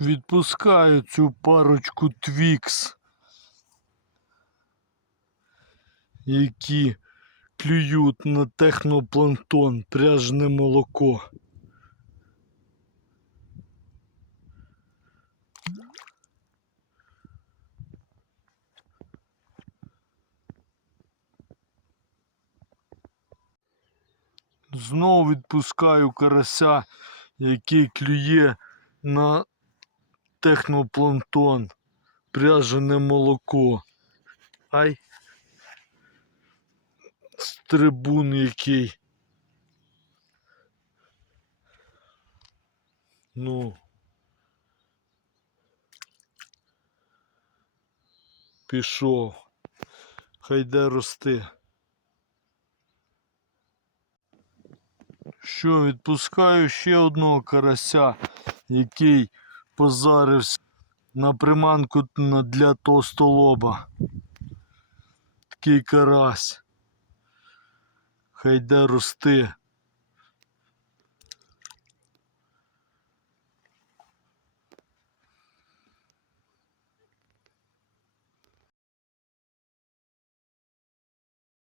Відпускаю цю парочку твікс, які клюють на технопланктон, пряжне молоко. Знову відпускаю карася, який клює на технопланктон, пряжене молоко. Ай. Стрибун який. Ну. Пішов. Хай де рости. Що, відпускаю ще одного карася, який позарився на приманку для товстолоба. Такий карась. Хай де рости.